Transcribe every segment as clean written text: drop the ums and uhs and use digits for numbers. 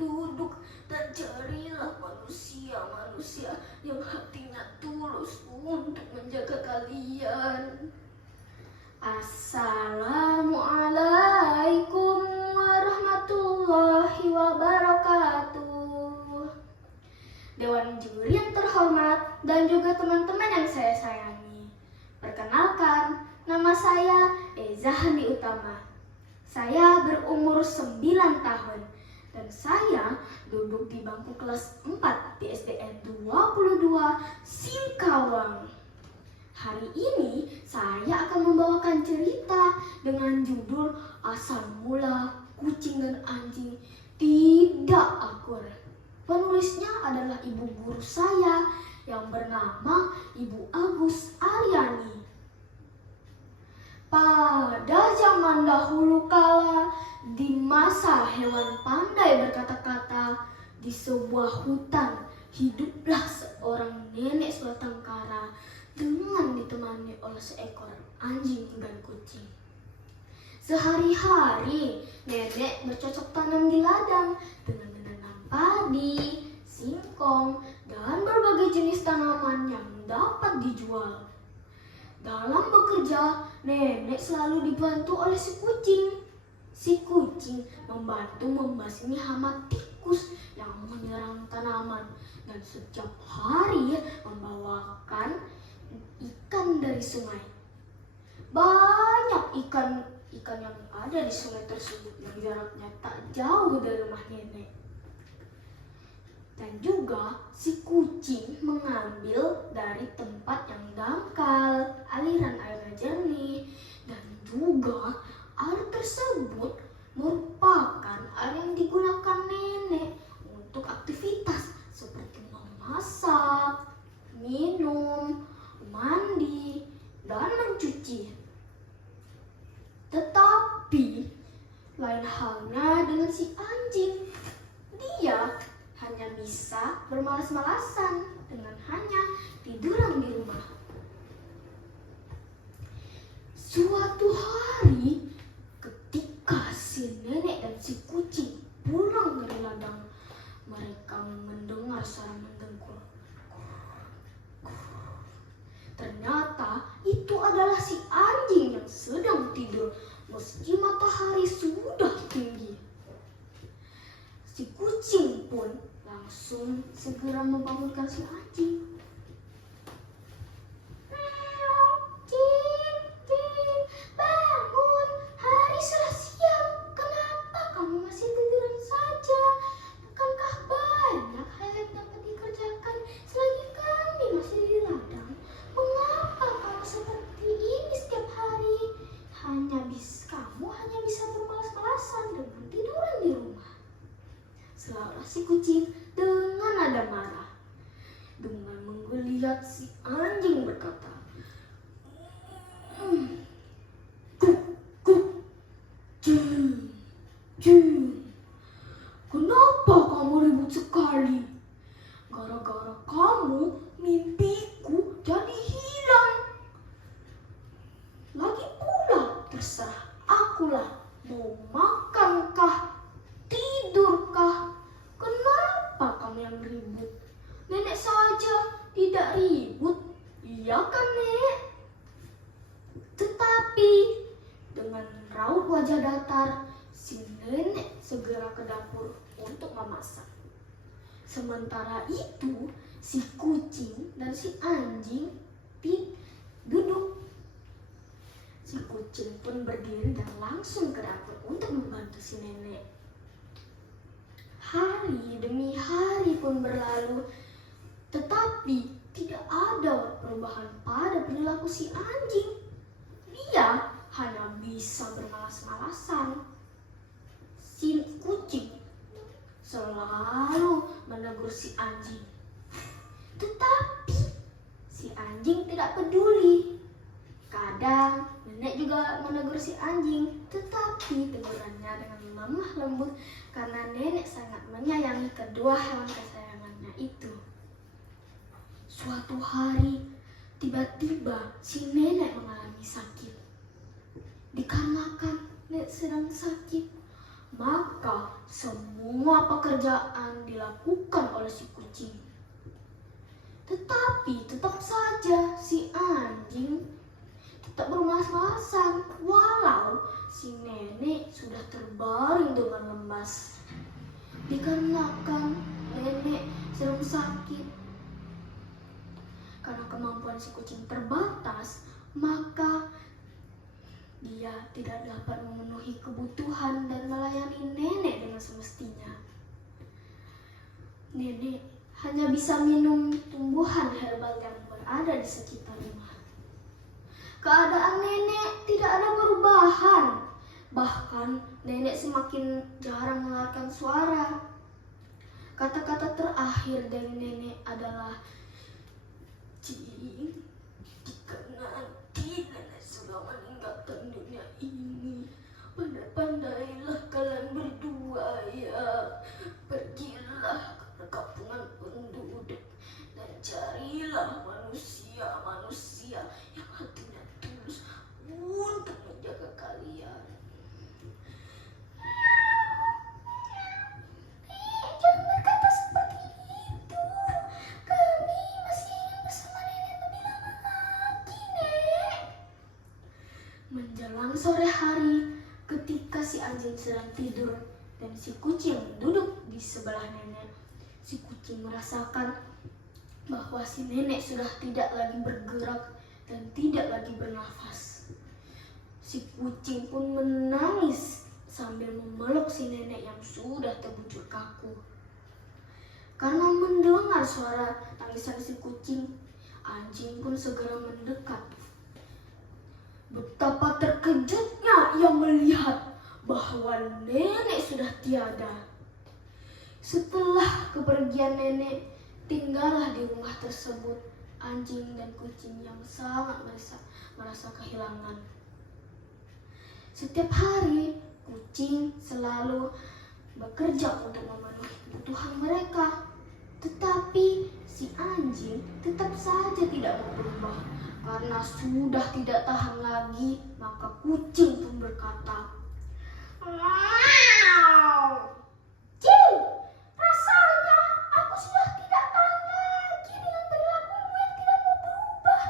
duduk dan carilah manusia-manusia yang hatinya tulus untuk menjaga kalian. Assalamualaikum warahmatullahi wabarakatuh. Dewan juri yang terhormat dan juga teman-teman yang saya sayangi. Perkenalkan, nama saya Eza Handi Utama. Saya berumur 9 tahun dan saya duduk di bangku kelas 4 di SDN 22 Singkawang. Hari ini saya akan membawakan cerita dengan judul Asal Mula Kucing dan Anjing Tidak Akur. Penulisnya adalah ibu guru saya yang bernama Ibu Agus Aryani. Pada zaman dahulu kala, di masa hewan pandai berkata-kata, di sebuah hutan hiduplah seorang nenek sebatang kara dengan ditemani oleh seekor anjing dan kucing. Sehari-hari nenek bercocok tanam di ladang dengan menanam padi, singkong, dan berbagai jenis tanaman yang dapat dijual. Dalam bekerja, nenek selalu dibantu oleh si kucing. Si kucing membantu membasmi hama tikus yang menyerang tanaman dan setiap hari membawakan ikan dari sungai. Banyak ikan yang ada di sungai tersebut yang jaraknya tak jauh dari rumah nenek. Dan juga si kucing mengambil dari tempat yang dangkal, aliran airnya jernih, dan juga air tersebut merupakan air yang digunakan nenek untuk aktivitas seperti memasak, minum, mandi, dan mencuci. Tetapi lain halnya dengan si anjing. Dia hanya bisa bermalas-malasan dengan hanya tiduran di rumah. Suatu hari ketika si nenek dan si kucing pulang dari ladang, mereka mendengar suara mendengkur. Ternyata itu adalah si anjing yang sedang tidur meski matahari sudah tinggi. Si kucing pun langsung segera membangunkan si anjing. Cing, bangun, hari sudah siang. Kenapa kamu masih tiduran saja? Bukankah banyak hal yang dapat dikerjakan selagi kami masih di ladang? Mengapa kamu seperti ini setiap hari? Kamu hanya bisa bermalas-malasan dengan tiduran di rumah. Selalu si kucing dengan nada marah. Dengan menggeliat si anjing berkata, Kenapa kamu ribut sekali? Gara-gara kamu, mimpiku jadi hilang. Lagi pula, terserah akulah mau makankah, tidurkah. Kenapa kamu yang ribut? Nenek saja tidak ribut, iya kan Nek? Tetapi dengan raut wajah datar, si nenek segera ke dapur untuk memasak. Sementara itu, si kucing dan si anjing duduk. Si kucing pun berdiri dan langsung ke dapur untuk membantu si nenek. Hari demi hari pun berlalu, tetapi tidak ada perubahan pada perilaku si anjing. Dia hanya bisa bermalas-malasan. Si kucing selalu menegur si anjing. Tetapi si anjing tidak peduli. Kadang nenek juga menegur si anjing, tetapi tegurannya dengan lemah lembut karena nenek sangat menyayangi kedua hewan kesayangannya itu. Suatu hari, tiba-tiba si nenek mengalami sakit. Dikarenakan nenek sedang sakit, Maka semua pekerjaan dilakukan oleh si kucing. Tetapi tetap saja si anjing tetap bermalas-malasan walau si nenek sudah terbaring dengan lemas. Dikarenakan nenek sedang sakit. Karena kemampuan si kucing terbatas, maka dia tidak dapat memenuhi kebutuhan dan melayani nenek dengan semestinya. Nenek hanya bisa minum tumbuhan herbal yang berada di sekitar rumah. Keadaan nenek tidak ada perubahan. Bahkan nenek semakin jarang mengeluarkan suara. Kata-kata terakhir dari nenek adalah, jika nanti nenek sudah meninggalkan dunia ini, pandai-pandailah kalian berdua ya. Pergilah ke perkampungan penduduk dan carilah manusia-manusia yang hatinya tulus untuk menjaga kalian. Jangan berkata seperti itu. Kami masih ingin bersama nenek lebih lama lagi, Nek. Menjelang sore hari, ketika si anjing sedang tidur dan si kucing duduk di sebelah nenek, si kucing merasakan bahwa si nenek sudah tidak lagi bergerak dan tidak lagi bernafas. Si kucing pun menangis sambil memeluk si nenek yang sudah terbujur kaku. Karena mendengar suara tangisan si kucing, anjing pun segera mendekat. Betapa terkejutnya ia melihat bahwa nenek sudah tiada. Setelah kepergian nenek, tinggallah di rumah tersebut anjing dan kucing yang sangat merasa kehilangan. Setiap hari, kucing selalu bekerja untuk memenuhi kebutuhan mereka. Tetapi si anjing tetap saja tidak mau berubah. Karena sudah tidak tahan lagi, maka kucing pun berkata, "Cing, rasanya aku sudah tidak tahan lagi dengan perilakumu yang tidak mau berubah.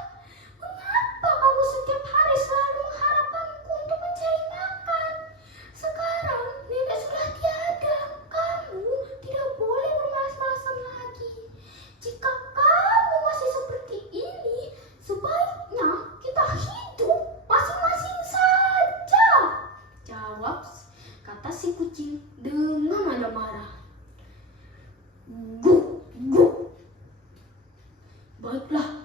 Mengapa kamu setiap hari selalu mengharapkanku untuk mencari makan? Sekarang nenek sudah tiada. Kamu tidak boleh bermalas-malasan lagi. Jika kamu masih seperti ini, sebaiknya kita hidup masing-masing saja," jawab kata si kucing dengan nada marah. "Guk, guk. Baiklah,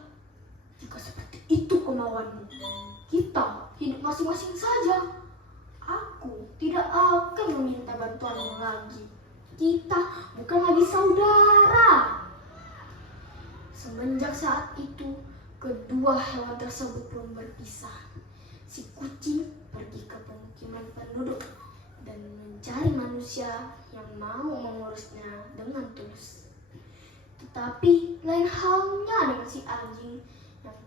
jika seperti itu kemauanmu, kita hidup masing-masing saja. Aku tidak akan meminta bantuanmu lagi. Kita bukan lagi saudara." Semenjak saat itu, kedua hewan tersebut pun berpisah. Si kucing pergi ke pemukiman penduduk dan mencari manusia yang mau mengurusnya dengan tulus. Tetapi lain halnya dengan si anjing yang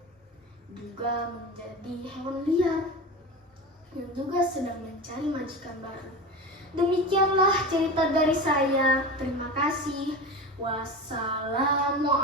juga menjadi hewan liar yang juga sedang mencari majikan baru. Demikianlah cerita dari saya. Terima kasih. Wassalamualaikum